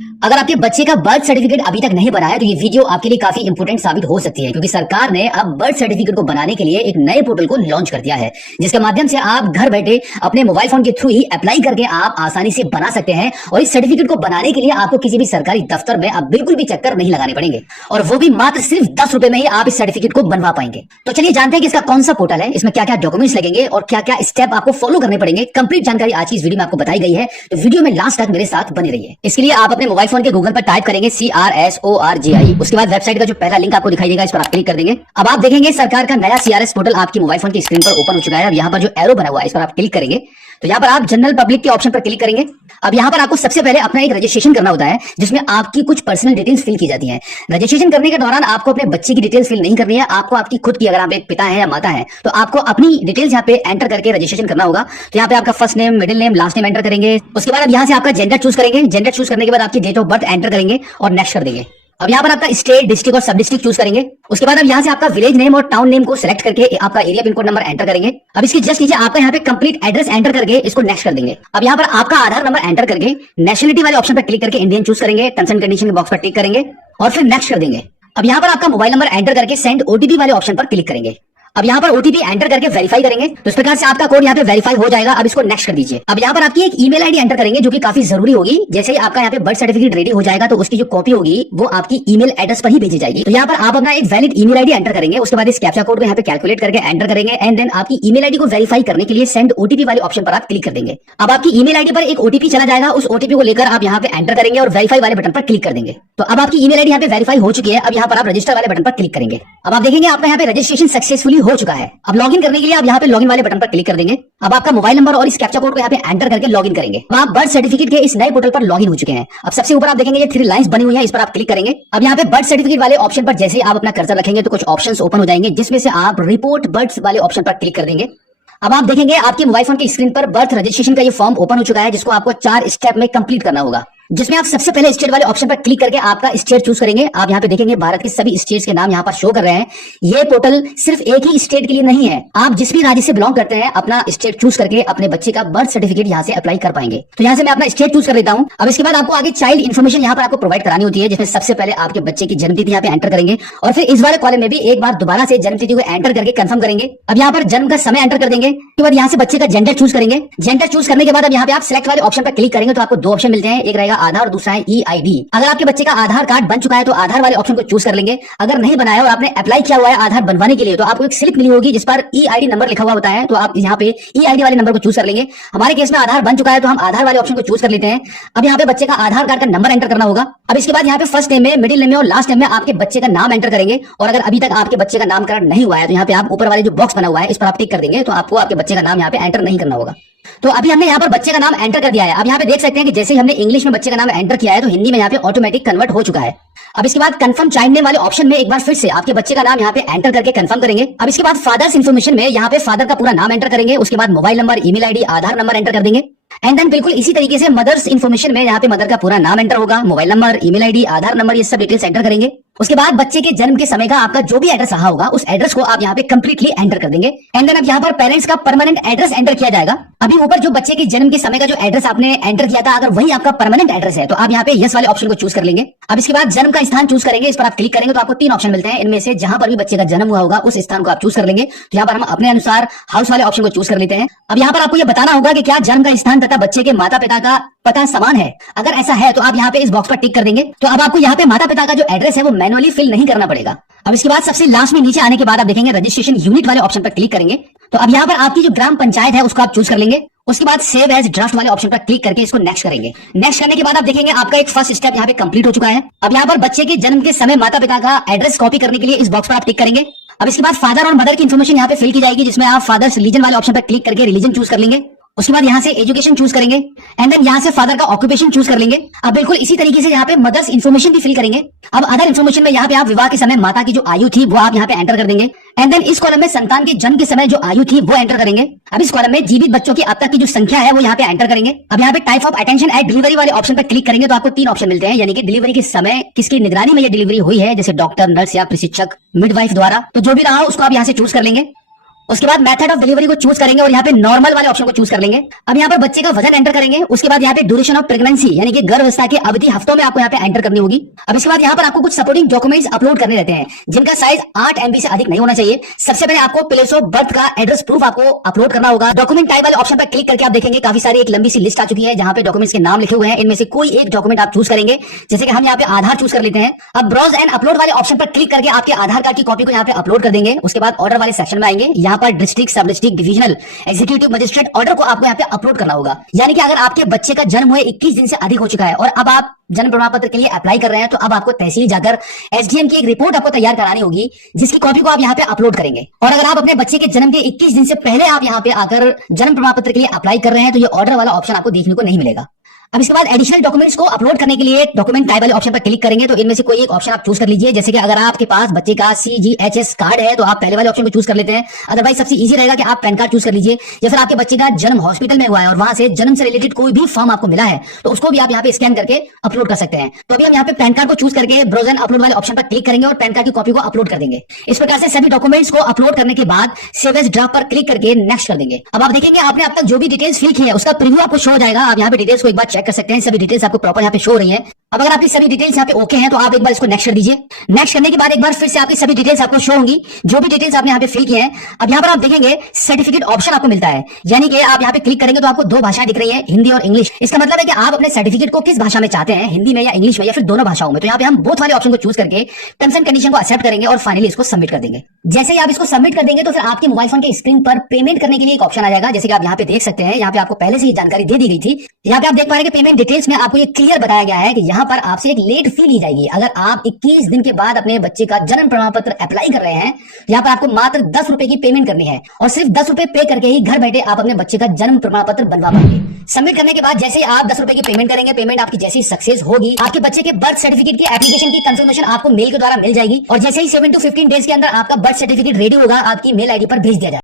अगर आपके बच्चे का बर्थ सर्टिफिकेट अभी तक नहीं बना है तो ये वीडियो आपके लिए काफी इंपोर्टेंट साबित हो सकती है, क्योंकि सरकार ने अब बर्थ सर्टिफिकेट को बनाने के लिए एक नए पोर्टल को लॉन्च कर दिया है, जिसके माध्यम से आप घर बैठे अपने मोबाइल फोन के थ्रू ही अप्लाई करके आप आसानी से बना सकते हैं। और इस सर्टिफिकेट को बनाने के लिए आपको किसी भी सरकारी दफ्तर में अब बिल्कुल भी चक्कर नहीं लगाने पड़ेंगे, और वो भी मात्र सिर्फ 10 रुपए में ही आप इस सर्टिफिकेट को बनवा पाएंगे। तो चलिए जानते हैं कि इसका कौन सा पोर्टल है, इसमें क्या क्या डॉक्यूमेंट्स लगेंगे और क्या क्या स्टेप आपको फॉलो करने पड़ेंगे। कंप्लीट जानकारी आज की इस वीडियो में आपको बताई गई है, तो वीडियो में लास्ट तक मेरे साथ बने रहिए। इसके लिए आप अपने मोबाइल फोन के गूगल पर टाइप करेंगे CRSORGI, उसके बाद वेबसाइट का जो पहला लिंक आपको दिखाई देगा इस पर आप क्लिक कर देंगे। अब आप देखेंगे सरकार का नया CRS पोर्टल आपकी मोबाइल फोन की स्क्रीन पर ओपन हो चुका है। अब यहाँ पर जो एरो बना हुआ है इस पर आप क्लिक करेंगे, तो यहाँ पर आप जनरल पब्लिक के ऑप्शन पर क्लिक करेंगे। अब यहाँ पर आपको सबसे पहले अपना एक रजिस्ट्रेशन करना होता है, जिसमें आपकी कुछ पर्सनल डिटेल्स फिल की जाती हैं। रजिस्ट्रेशन करने के दौरान आपको अपने बच्चे की डिटेल्स फिल नहीं करनी है, आपको आपकी खुद की, अगर आप एक पिता है या माता है तो आपको अपनी डिटेल्स यहाँ पे एंटर करके रजिस्ट्रेशन करना होगा। तो यहाँ पे आपका first name, middle name, last name enter करेंगे। उसके बाद अब यहाँ से आपका जेंडर चूज करेंगे। जेंडर चूज करने के बाद आपकी डेट ऑफ बर्थ एंटर करेंगे और नेक्स्ट कर देंगे। अब यहाँ पर आपका स्टेट, डिस्ट्रिक्ट और सब डिस्ट्रिक्ट चूज करेंगे। उसके बाद अब यहाँ से आपका विलेज नेम और टाउन नेम को सिलेक्ट करके आपका area pin code number enter करेंगे। अब इसके जस्ट नीचे आपका यहाँ पे कंप्लीट एड्रेस एंटर करके इसको नेक्स्ट कर देंगे। अब यहाँ पर आपका आधार नंबर एंटर करके नेशनलिटी वाले ऑप्शन पर क्लिक करके इंडियन चूज करेंगे। टर्म्स एंड कंडीशन के बॉक्स पर टिक करेंगे और फिर नेक्स्ट कर देंगे। अब यहाँ पर आपका मोबाइल नंबर एंटर करके सेंड OTP वाले ऑप्शन पर क्लिक करेंगे। अब यहाँ पर OTP एंटर करके वेरीफाई करेंगे, तो इस प्रकार से आपका कोड यहाँ पे वेरीफाई हो जाएगा। अब इसको नेक्स्ट कर दीजिए। अब यहाँ पर आपकी एक ईमेल आईडी एंटर करेंगे, जो कि काफी जरूरी होगी। जैसे ही आपका यहाँ पे बर्थ सर्टिफिकेट रेडी हो जाएगा तो उसकी जो कॉपी होगी वो आपकी ईमेल एड्रेस पर ही भेजी जाएगी। तो यहाँ पर आप अपना एक वैलिड ईमेल आईडी एंटर करेंगे। उसके बाद इस कैप्चा कोड को यहाँ पे कैलकुलेट करके एंटर करेंगे एंड देन आपकी ईमेल आईडी को वेरीफाई करने के लिए सेंड OTP वाले ऑप्शन पर आप क्लिक कर देंगे। अब आपकी ईमेल आईडी पर एक OTP चला जाएगा, उस OTP को लेकर आप यहाँ पे एंटर करेंगे और वेरीफाई वाले बटन पर क्लिक कर देंगे। तो अब आपकी ईमेल आईडी यहाँ पे वेरीफाई हो चुकी है। अब यहाँ पर आप रजिस्टर वाले बटन पर क्लिक करेंगे। अब आप देखेंगे आपका यहाँ पे रजिस्ट्रेशन सक्सेसफुली हो चुका है। अब लॉगिन करने के लिए आप यहाँ पे लॉगिन वाले बटन पर क्लिक कर देंगे। अब आपका मोबाइल नंबर और इस कैप्चा कोड को यहाँ पे एंटर करके लॉगिन करेंगे। अब आप बर्थ सर्टिफिकेट के इस नए पोर्टल पर लॉगिन हो चुके हैं। अब सबसे ऊपर आप देखेंगे ये 3 लाइंस बनी हुई है, इस पर आप क्लिक करेंगे। अब यहाँ पे बर्थ सर्टिफिकेट वाले ऑप्शन पर जैसे आप अपना कर्सर रखेंगे तो कुछ ऑप्शंस ओपन हो जाएंगे, जिसमें से आप रिपोर्ट बर्थ वाले ऑप्शन पर क्लिक कर देंगे। अब आप देखेंगे आपके मोबाइल फोन की स्क्रीन पर बर्थ रजिस्ट्रेशन का ये फॉर्म ओपन हो चुका है, जिसको आपको 4 स्टेप में कंप्लीट करना होगा, जिसमें आप सबसे पहले स्टेट वाले ऑप्शन पर क्लिक करके आपका स्टेट चूज करेंगे। आप यहाँ पे देखेंगे भारत के सभी स्टेट्स के नाम यहाँ पर शो कर रहे हैं। ये पोर्टल सिर्फ एक ही स्टेट के लिए नहीं है, आप जिस भी राज्य से बिलोंग करते हैं अपना स्टेट चूज करके अपने बच्चे का बर्थ सर्टिफिकेट यहाँ से अप्लाई कर पाएंगे। तो यहाँ से मैं अपना स्टेट चूज कर लेता हूँ। अब इसके बाद आपको आगे चाइल्ड इन्फॉर्मेशन यहाँ पर आपको प्रोवाइड करानी होती है, जिसमें सबसे पहले आपके बच्चे की जन्मतिथि यहाँ पे एंटर करेंगे और फिर इस वाले कॉलम में भी एक बार दोबारा से जन्मतिथि को एंटर करके कंफर्म करेंगे। अब यहाँ पर जन्म का समय एंटर कर देंगे। उसके बाद यहाँ से बच्चे का जेंडर चूज करेंगे। जेंडर चूज करने के बाद अब यहाँ पे आप सिलेक्ट वाले ऑप्शन पर क्लिक करेंगे तो आपको 2 ऑप्शन मिलते हैं, एक रहेगा आधार और दूसरा है EID। अगर आपके बच्चे का आधार कार्ड बन चुका है तो आधार वाले ऑप्शन को चूज कर लेंगे। अगर नहीं बनाया और आपने अप्लाई किया हुआ है आधार बनवाने के लिए तो आपको एक स्लिप मिली होगी जिस पर EID नंबर लिखा हुआ होता है, तो आप यहाँ पे EID वाले नंबर को चूज कर लेंगे। हमारे केस में आधार बन चुका है तो हम आधार वाले ऑप्शन को चूज कर लेते हैं। अब यहाँ पे बच्चे का आधार कार्ड का नंबर एंटर करना होगा। अब इसके बाद यहाँ पे फर्स्ट नेम में, मिडिल नेम में और लास्ट नेम में आपके बच्चे का नाम एंटर करेंगे। और अगर अभी तक आपके बच्चे का नामकरण नहीं हुआ है तो यहाँ पे आप ऊपर वाले जो बॉक्स बना हुआ है इस पर आप टिक कर देंगे, तो आपको आपके बच्चे का नाम यहाँ पे एंटर नहीं करना होगा। तो अभी हमने यहाँ पर बच्चे का नाम एंटर कर दिया है। अब यहाँ पे देख सकते हैं कि जैसे ही हमने इंग्लिश में बच्चे का नाम एंटर किया है तो हिंदी में यहाँ पे ऑटोमेटिक कन्वर्ट हो चुका है। अब इसके बाद कंफर्म चाइल्ड नेम वाले ऑप्शन में एक बार फिर से आपके बच्चे का नाम यहाँ पे एंटर करके कंफर्म करेंगे। अब इसके बाद फादर्स इन्फॉर्मेशन में यहाँ पे फादर का पूरा नाम एंटर करेंगे। उसके बाद मोबाइल नंबर, ईमेल आईडी, आधार नंबर एंटर कर देंगे। एंड देन बिल्कुल इसी तरीके से मदर्स इन्फॉर्मेशन में यहाँ पे मदर का पूरा नाम एंटर होगा, मोबाइल नंबर, ईमेल आईडी, आधार नंबर, ये सब डिटेल्स एंटर करेंगे। उसके बाद बच्चे के जन्म के समय का आपका जो भी एड्रेस रहा होगा उस एड्रेस को आप यहाँ पे कंप्लीटली एंटर कर देंगे। एंड देन अब यहाँ पर पेरेंट्स का परमानेंट एड्रेस एंटर किया जाएगा। अभी ऊपर जो बच्चे के जन्म के समय का जो एड्रेस आपने एंटर किया था, अगर वही आपका परमानेंट एड्रेस है तो आप यहाँ पे यस वाले ऑप्शन को चूज कर लेंगे। अब इसके बाद जन्म का स्थान चूज करेंगे, इस पर आप क्लिक करेंगे तो आपको 3 ऑप्शन मिलते हैं। इनमें से जहां पर भी बच्चे का जन्म हुआ होगा उस स्थान को आप चूज कर लेंगे। तो यहाँ पर हम अपने अनुसार हाउस वाले ऑप्शन को चूज कर लेते हैं। अब यहाँ पर आपको ये बताना होगा कि क्या जन्म का स्थान तथा बच्चे के माता पिता का पता समान है। अगर ऐसा है तो आप यहाँ पे इस बॉक्स पर टिक कर देंगे। तो अब आपको यहाँ पे माता पिता का जो एड्रेस है वो मैनुअली फिल नहीं करना पड़ेगा। अब इसके बाद सबसे लास्ट में नीचे आने के बाद आप देखेंगे रजिस्ट्रेशन यूनिट वाले ऑप्शन पर क्लिक करेंगे। तो अब यहाँ पर आपकी जो ग्राम पंचायत है उसको आप चूज कर लेंगे। उसके बाद सेव एज ड्राफ्ट वाले ऑप्शन पर क्लिक करके इसको नेक्स्ट करेंगे। नेक्स्ट करने के बाद आप देखेंगे आपका एक फर्स्ट स्टेप यहाँ पे कंप्लीट हो चुका है। अब यहाँ पर बच्चे के जन्म के समय माता पिता का एड्रेस कॉपी करने के लिए इस बॉक्स पर आप टिक करेंगे। अब इसके बाद फादर और मदर की इन्फॉर्मेशन यहाँ पे फिल की जाएगी, जिसमें आप फादर्स रिलीजन वाले ऑप्शन पर क्लिक करके रिलीजन चूज कर लेंगे। उसके बाद यहाँ से एजुकेशन चूज करेंगे एंड देन यहाँ से फादर का ऑक्यूपेशन चूज कर लेंगे। अब बिल्कुल इसी तरीके से यहाँ पे मदर्स इन्फॉर्मेशन भी फिल करेंगे। अब अदर इन्फॉर्मेशन में यहाँ पे आप विवाह के समय माता की जो आयु थी वो आप यहाँ पे एंटर कर देंगे। एंड देन इस कॉलम में संतान के जन्म के समय जो आयु थी वो एंटर करेंगे। अब इस कॉलम में जीवित बच्चों की अब तक की जो संख्या है वो यहाँ पे एंटर करेंगे। अब यहाँ पे type of attention eight delivery वाले ऑप्शन पर क्लिक करेंगे तो आपको 3 ऑप्शन मिलते हैं, यानी कि डिलीवरी के समय किसकी निगरानी में ये डिलीवरी हुई है, जैसे डॉक्टर, नर्स या प्रशिक्षक, मिडवाइफ द्वारा। तो जो भी रहा उसको आप यहाँ से चूज कर लेंगे। उसके बाद मेथड ऑफ डिलीवरी को चूज करेंगे और यहाँ पे नॉर्मल वाले ऑप्शन को चूज कर लेंगे। अब यहाँ पर बच्चे का वजन एंटर करेंगे। उसके बाद यहाँ पे ड्यूरेशन ऑफ प्रेगनेंसी यानी कि गर्भावस्था की अवधि हफ्तों में आपको यहाँ पे एंटर करनी होगी। अब इसके बाद यहाँ पर आपको कुछ सपोर्टिंग डॉक्यूमेंट्स अपलोड करने रहते हैं जिनका साइज 8 MB से अधिक नहीं होना चाहिए। सबसे पहले आपको प्लेस ऑफ बर्थ का एड्रेस प्रूफ आपको अपलोड करना होगा। डॉक्यूमेंट टाइप वाले ऑप्शन पर क्लिक करके आप देखेंगे काफी सारी एक लंबी सी लिस्ट आ चुकी है जहां पे डॉक्यूमेंट्स के नाम लिखे हुए हैं। इनमें से कोई एक डॉक्यूमेंट आप चूज करेंगे, जैसे कि हम यहाँ पे आधार चूज कर लेते हैं। अब ब्राउज एंड अपलोड वाले ऑप्शन पर क्लिक करके आपके आधार कार्ड की कॉपी को यहाँ पे अपलोड कर देंगे। उसके बाद ऑर्डर वाले सेक्शन में आएंगे। यहाँ पर डिस्ट्रिक्ट, सब district, divisional, executive magistrate order को आपको यहाँ पे अपलोड करना होगा। यानी कि अगर आपके बच्चे का जन्म हुए 21 दिन से अधिक हो चुका है और अब आप जन्म प्रमाण पत्र के लिए अप्लाई कर रहे हैं, तो अब आपको तहसील जाकर एसडीएम की एक रिपोर्ट आपको तैयार करानी होगी जिसकी कॉपी को आप यहाँ पे अपलोड करेंगे। और अगर आप अपने बच्चे के जन्म के 21 दिन से पहले आप यहाँ पे आकर जन्म प्रमाण पत्र के लिए अप्लाई कर रहे हैं तो ये ऑर्डर वाला ऑप्शन आपको देखने को नहीं मिलेगा। अब इसके बाद एडिशनल डॉक्यूमेंट्स को अपलोड करने के लिए डॉक्यूमेंट टाइप वाले ऑप्शन पर क्लिक करेंगे। तो इनमें से कोई एक ऑप्शन आप चूज कर लीजिए। जैसे कि अगर आपके पास बच्चे का CGHS कार्ड है तो आप पहले वाले ऑप्शन को चूज कर लेते हैं। अदरवाइज सबसे इजी रहेगा कि आप पैन कार्ड चूज कर लीजिए। या फिर आपके बच्चे का जन्म हॉस्पिटल में हुआ है और वहां से जन्म से रिलेटेड कोई भी फॉर्म आपको मिला है तो उसको भी आप यहाँ पे स्कैन करके अपलोड कर सकते हैं। तो अभी हम यहाँ पे पैन कार्ड को चूज करके ब्राउज एंड अपलोड वाले ऑप्शन पर क्लिक करेंगे और पैन कार्ड की कॉपी को अपलोड कर देंगे। इस प्रकार से सभी डॉक्यूमेंट्स को अपलोड करने के बाद सेव एज ड्राफ्ट पर क्लिक करके नेक्स्ट कर देंगे। अब आप देखेंगे आपने अब तक जो भी डिटेल्स फिल की है उसका प्रीव्यू आपको शो हो जाएगा। आप यहाँ पे डिटेल्स को एक बार चेक कर सकते हैं। सभी डिटेल्स आपको प्रॉपर यहाँ पे शो हो रही है। अब अगर आपकी सभी डिटेल्स यहाँ पे ओके हैं तो आप एक बार इसको नेक्स्ट कर दीजिए। नेक्स्ट करने के बाद एक बार फिर से आपकी सभी डिटेल्स आपको शो होंगी जो भी डिटेल्स आपने यहाँ पे फिल की हैं। अब यहाँ पर आप देखेंगे सर्टिफिकेट ऑप्शन आपको मिलता है, यानी कि आप यहाँ पे क्लिक करेंगे तो आपको दो भाषाएं दिख रही है, हिंदी और इंग्लिश। इसका मतलब है कि आप अपने सर्टिफिकेट को किस भाषा में चाहते हैं, हिंदी में या इंग्लिश में या फिर दोनों भाषाओं में। तो यहाँ पे हम बोथ वाले ऑप्शन को चूज करके टर्म्स एंड कंडीशन को एक्सेप्ट करेंगे और फाइनली इसको सबमिट कर देंगे। जैसे ही आप इसको सबमिट कर देंगे तो फिर आपके मोबाइल फोन के स्क्रीन पर पेमेंट करने के लिए एक ऑप्शन आ जाएगा। जैसे कि आप यहाँ पे देख सकते हैं, यहाँ पे आपको पहले से ही जानकारी दे दी गई थी। यहाँ पे आप देख पा रहे हैं कि पेमेंट डिटेल्स में आपको ये क्लियर बताया गया है कि यहाँ पर आपसे एक लेट फी ली जाएगी। अगर आप 21 दिन के बाद अपने बच्चे का जन्म प्रमाण पत्र अप्लाई कर रहे हैं, यहाँ पर आपको मात्र 10 रुपए की पेमेंट करनी है और सिर्फ 10 रुपए पे करके ही घर बैठे आप अपने बच्चे का जन्म प्रमाण पत्र बनवा पाएंगे। सबमिट करने के बाद जैसे ही आप 10 रुपए की पेमेंट करेंगे, पेमेंट आपकी जैसी सक्सेस होगी, आपके बच्चे के बर्थ सर्टिफिकेट की एप्लीकेशन की कंफर्मेशन आपको मेल के द्वारा मिल जाएगी और जैसे ही 7 to 15 डेज के अंदर आपका बर्थ सर्टिफिकेट रेडी होगा, आपकी मेल आईडी पर भेज दिया जाएगा।